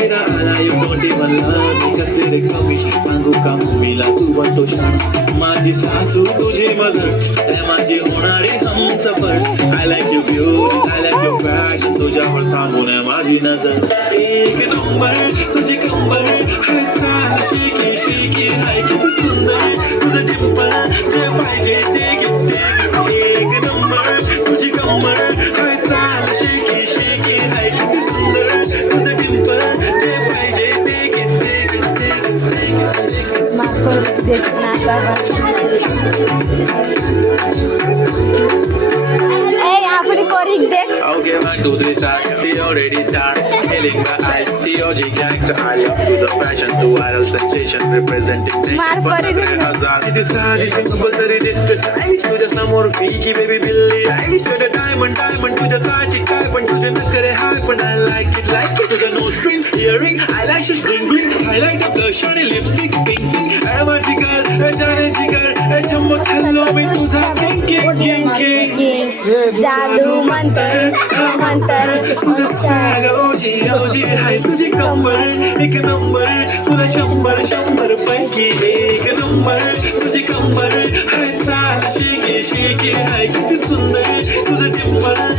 उशिरा आला you don't even love मी कसले रे कमी सांगू का मम्मीला तू बनतो शाण माझी सासू तुझी मदर हे माझी होणारी Humsafar I like you beauty I like you fashion तुझ्यावर थांबून आहे माझी नजर एक नंबर तुझी कंबर हाय चाल शेकी शेकी हाय किती सुंदर तुझं डिंपल जे पाहिजे ते घेते एक नंबर तुझी कंबर हाय चाल शेकी शेकी हाय किती सुंदर तुझं डिंपल जे पाहिजे ते घेते आपली पोरीक देख. Okay, 1, 2, 3, start. Theo ready, start. Hailing the aisle. Theo G gangster Alia. To the fashion, to viral sensations representing nation. But the hazard. This is simple, this is stylish. To the summer freaky baby Billy. Stylish to the diamond, to the side diamond, to the nakare heart. But I like it. To the nose string, earring, eyelashes, bling bling. I like the blush on the lipstick, pink pink. I'm a jigger, a Johnny jigger, a chumma hello me to the pink. जादू मंतर मंतर तुझं swag ओजी ओजी हाय तुझी कंबर एक number तुला 100 पैकी एक नंबर तुझी कंबर हाय चाल शेकी शेकी हाय किती सुंदर तुझं डिंपल